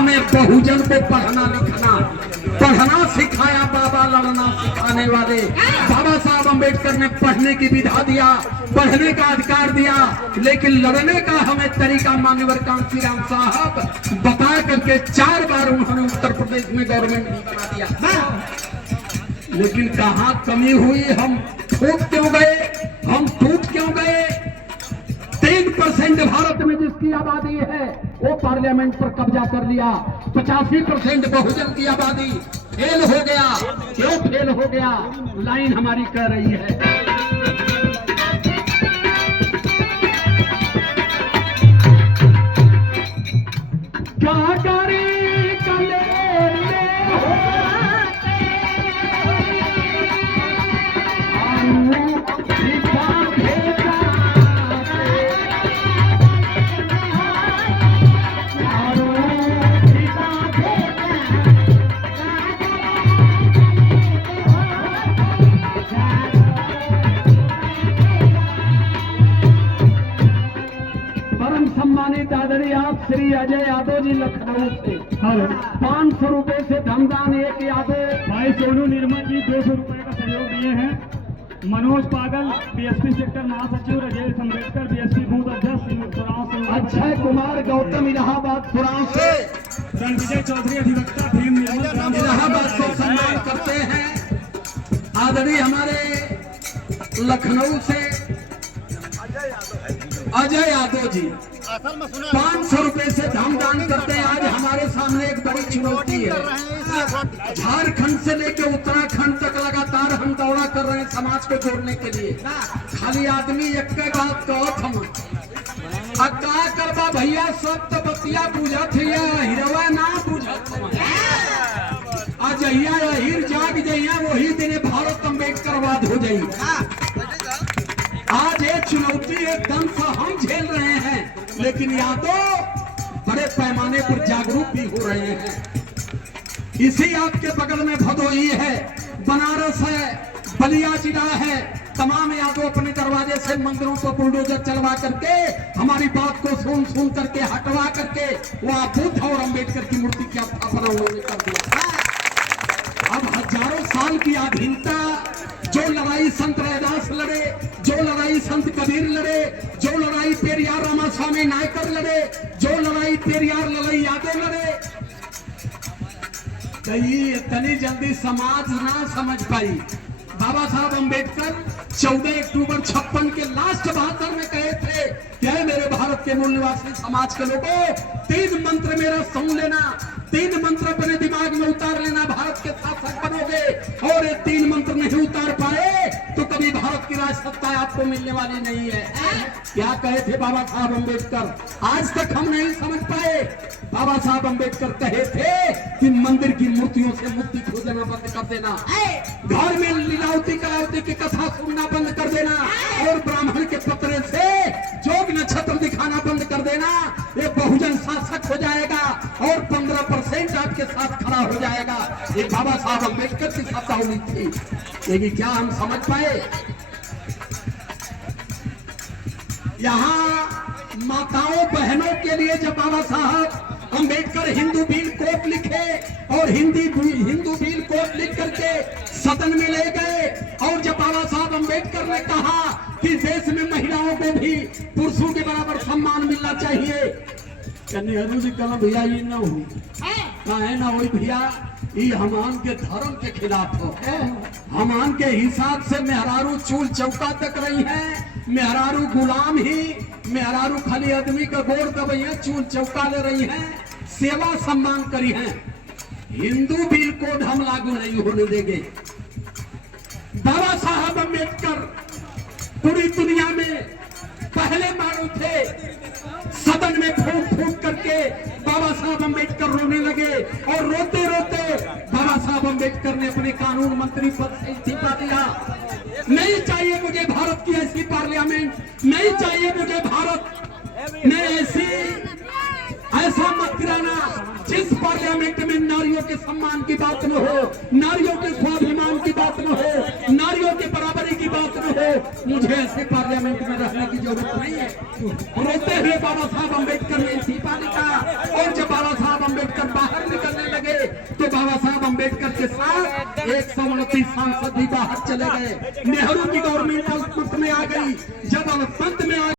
हमें बहुजन को पढ़ना सिखाया बाबा, लड़ना सिखाने वाले। बाबा साहब अम्बेडकर ने पढ़ने की विधा दिया, पढ़ने का अधिकार दिया, लेकिन लड़ने का हमें तरीका मान्यवर कांशीराम साहब बता करके 4 बार उन्होंने उत्तर प्रदेश में गवर्नमेंट भी बना दिया। लेकिन कहाँ कमी हुई, हम टूट क्यों गए? 3% भारत में जिसकी आबादी है वो पार्लियामेंट पर कब्जा कर लिया। 85% बहुजन की आबादी फेल हो गया। क्यों फेल हो गया? लाइन हमारी कह रही है। क्या करे श्री अजय यादव जी लखनऊ से 500 रुपए से धमदान एक यादव। भाई सोनू निर्मल जी 200 रुपए का सहयोग दिए हैं। मनोज पागल बीएसपी सेक्टर महासचिव, राजेश अम्बेडकर बीएसपी बूथ अध्यक्ष, अक्षय कुमार गौतम इलाहाबाद सुराव से, रणविजय चौधरी अधिवक्ता, भीम निर्मल इलाहाबाद से सम्मान करते हैं। आदरणीय हमारे लखनऊ से अजय यादव जी 500 रुपए से धमदान करते हैं। आज हमारे सामने एक बड़ी चुनौती है। झारखंड से लेकर उत्तराखंड तक लगातार हम दौरा कर रहे हैं समाज को जोड़ने के लिए। खाली आदमी एक बात कहत हम का करबा भैया, सब तो बतिया बुझत हिरवा ना बुझत। अजहिया अहिर जाग जइया वही दिन भारत अम्बेडकरवाद हो जाई। आज ये चुनौती एकदम से हम झेल रहे हैं, लेकिन यादव बड़े पैमाने पर जागरूक भी हो रहे हैं। इसी आपके बगल में भदोही है, बनारस है, बलिया जिला है। तमाम यादव अपने दरवाजे से मंदिरों को बुलडोजर चलवा करके हमारी बात को सुन करके हटवा करके वह बुद्ध और अम्बेडकर की मूर्ति की स्थापना उन्होंने कर दिया। अब हजारों साल की अधीनता, जो लड़ाई संत रैदास लड़े, जो लड़ाई संत कबीर लड़े, जो लड़ाई पेरियार रामास्वामी नायकर लड़े, जो लड़ाई पेरियार लड़ाई यादव लड़े, कहीं इतनी जल्दी समाज ना समझ पाई। बाबा साहब अम्बेडकर 14 अक्टूबर 56 के लास्ट 72 में कहे थे कि मेरे भारत के मूल निवासी समाज के लोगों, 3 मंत्र मेरा सुन लेना, 3 मंत्र अपने दिमाग में उतार लेना, भारत के शासक बनोगे। और ये 3 मंत्र नहीं उतार पाए तो कभी भारत की राज सत्ता आपको मिलने वाली नहीं है। क्या कहे थे बाबा साहब अम्बेडकर? आज तक हम नहीं समझ पाए। बाबा साहब अम्बेडकर कहे थे कि मंदिर की मूर्तियों से मुक्ति खोजना बंद कर देना, घर में लीलावती कलावती की कथा सुनना बंद कर देना, और ब्राह्मण के पत्रे से जोग नक्षत्र दिखाना बंद कर देना। ये बहुजन शासक हो जाएगा और 15% आपके साथ खड़ा हो जाएगा। ये बाबा साहब अम्बेडकर की सत्ता हुई थी, लेकिन क्या हम समझ पाए? यहाँ माताओं बहनों के लिए जब बाबा साहब अम्बेडकर हिंदू बिल कोड लिखे और हिंदू बिल कोड लिख करके सदन में ले गए, और जब बाबा साहब अम्बेडकर ने कहा कि देश में महिलाओं को भी पुरुषों के बराबर सम्मान मिलना चाहिए, नेहरू जी कहा भैया ये ना हुई, कहे ना वही भैया, ये हमान के धर्म के खिलाफ हो। हमान के हिसाब से मेहरारू चूल चौका तक रही है, मेहरारू गुलाम ही, मेहरारू खाली आदमी का गोड़ दबैया चूल चौका ले रही है, सेवा सम्मान करी है। हिंदू बिल कोड हम लागू नहीं होने देंगे। बाबा साहब अम्बेडकर पूरी दुनिया में पहले मानव थे। सदन में फूंक फूंक करके बाबा साहब अम्बेडकर रोने लगे, और रोते रोते बाबा साहब अम्बेडकर ने अपने कानून मंत्री पद से इस्तीफा दिया। नहीं चाहिए मुझे भारत की ऐसी पार्लियामेंट, नहीं चाहिए मुझे भारत में ऐसा मत गिराना जिस पार्लियामेंट में नारियों के सम्मान की बात न हो, नारियों के स्वाभिमान की बात न हो, नारियों के बराबरी की बात न हो। मुझे ऐसे पार्लियामेंट में रहने की जरूरत नहीं है। रोते हुए बाबा साहब अम्बेडकर ने इस्तीफा दिया, और जब बाबा साहब अम्बेडकर तो बाबा साहब अम्बेडकर के साथ 129 सांसद भी बाहर चले गए। नेहरू की गवर्नमेंट मुफ्त में आ गई। जब अब पंत में आ